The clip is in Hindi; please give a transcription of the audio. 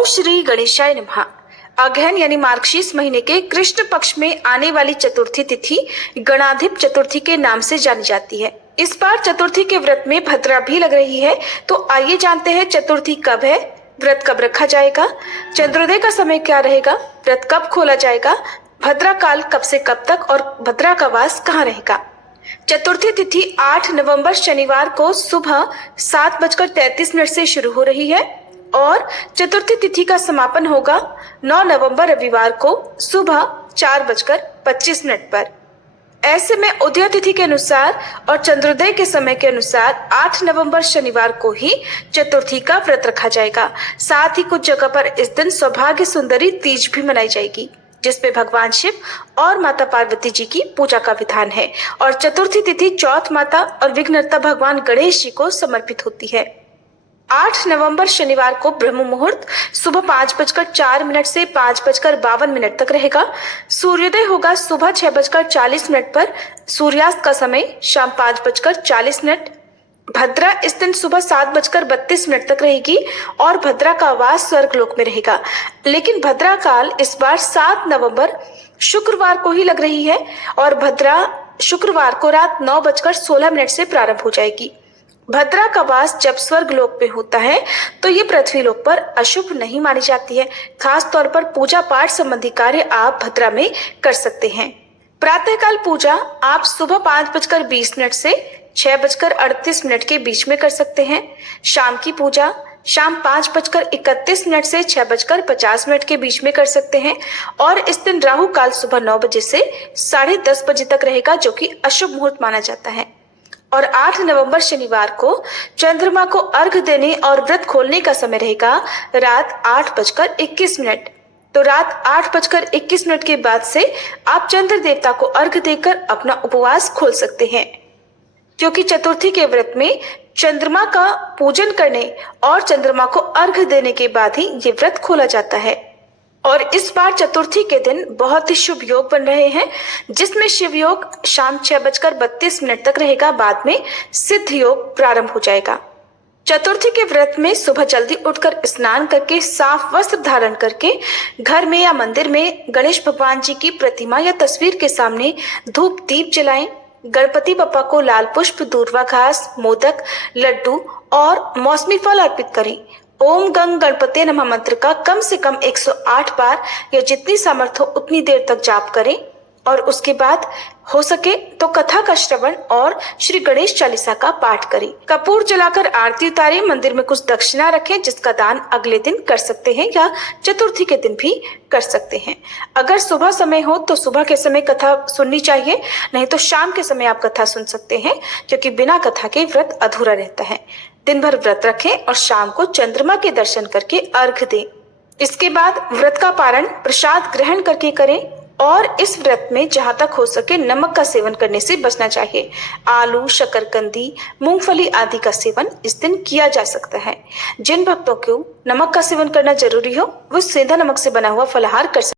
ओम श्री गणेशाय नमः। अगहन यानी मार्गशीर्ष महीने के कृष्ण पक्ष में आने वाली चतुर्थी तिथि गणाधिप चतुर्थी के नाम से जानी जाती है। इस बार चतुर्थी के व्रत में भद्रा भी लग रही है, तो आइए जानते हैं चतुर्थी कब है, व्रत कब रखा जाएगा, चंद्रोदय का समय क्या रहेगा, व्रत कब खोला जाएगा, भद्रा काल कब से कब तक और भद्रा का वास कहाँ रहेगा। चतुर्थी तिथि 8 नवंबर शनिवार को सुबह 7:33 से शुरू हो रही है और चतुर्थी तिथि का समापन होगा 9 नवंबर रविवार को सुबह 4:25 पर। ऐसे में उदय तिथि के अनुसार और चंद्रोदय के समय के अनुसार 8 नवंबर शनिवार को ही चतुर्थी का व्रत रखा जाएगा। साथ ही कुछ जगह पर इस दिन सौभाग्य सुंदरी तीज भी मनाई जाएगी, जिसमें भगवान शिव और माता पार्वती जी की पूजा का विधान है और चतुर्थी तिथि चौथ माता और विघ्नहर्ता भगवान गणेश जी को समर्पित होती है। 8 नवंबर शनिवार को ब्रह्म मुहूर्त सुबह 5:04 से 5:52 तक रहेगा। सूर्योदय होगा सुबह 6:40 पर। सूर्यास्त का समय शाम 5:40। भद्रा इस दिन सुबह 7:32 तक रहेगी और भद्रा का वास स्वर्गलोक में रहेगा। लेकिन भद्रा काल इस बार 7 नवंबर शुक्रवार को ही लग रही है और भद्रा शुक्रवार को रात 9:16 से प्रारंभ हो जाएगी। भद्रा का वास जब स्वर्ग लोक में होता है तो ये पृथ्वी लोक पर अशुभ नहीं मानी जाती है। खास तौर पर पूजा पाठ संबंधी कार्य आप भद्रा में कर सकते हैं। प्रातःकाल पूजा आप सुबह 5:20 से 6:38 के बीच में कर सकते हैं। शाम की पूजा शाम 5:31 से 6:50 के बीच में कर सकते हैं और इस दिन राहु काल सुबह 9 बजे से 10:30 बजे तक रहेगा, जो कि अशुभ मुहूर्त माना जाता है। और 8 नवंबर शनिवार को चंद्रमा को अर्घ देने और व्रत खोलने का समय रहेगा रात 8:21। तो रात 8:21 के बाद से आप चंद्र देवता को अर्घ देकर अपना उपवास खोल सकते हैं, क्योंकि चतुर्थी के व्रत में चंद्रमा का पूजन करने और चंद्रमा को अर्घ देने के बाद ही ये व्रत खोला जाता है। और इस बार चतुर्थी के दिन बहुत ही शुभ योग बन रहे हैं, जिसमें शिव योग शाम 6:32 तक रहेगा। बाद में सिद्ध योग प्रारंभ हो जाएगा। चतुर्थी के व्रत में सुबह जल्दी उठकर स्नान करके साफ वस्त्र धारण करके घर में या मंदिर में गणेश भगवान जी की प्रतिमा या तस्वीर के सामने धूप दीप जलाएं। गणपति बप्पा को लाल पुष्प, दूर्वा घास, मोदक, लड्डू और मौसमी फल अर्पित करें। ओम गंग गणपते नमः मंत्र का कम से कम 108 बार या जितनी सामर्थ्य हो उतनी देर तक जाप करें और उसके बाद हो सके तो कथा का श्रवण और श्री गणेश चालीसा का पाठ करें। कपूर जलाकर आरती उतारें। मंदिर में कुछ दक्षिणा रखें, जिसका दान अगले दिन कर सकते हैं या चतुर्थी के दिन भी कर सकते हैं। अगर सुबह समय हो तो सुबह के समय कथा सुननी चाहिए, नहीं तो शाम के समय आप कथा सुन सकते हैं, क्योंकि बिना कथा के व्रत अधूरा रहता है। दिन भर व्रत रखें और शाम को चंद्रमा के दर्शन करके अर्घ दें। इसके बाद व्रत का पारण प्रसाद ग्रहण करके करें और इस व्रत में जहां तक हो सके नमक का सेवन करने से बचना चाहिए। आलू, शकरकंदी, मूंगफली आदि का सेवन इस दिन किया जा सकता है। जिन भक्तों को नमक का सेवन करना जरूरी हो वो सेंधा नमक से बना हुआ फलाहार कर सकते हैं।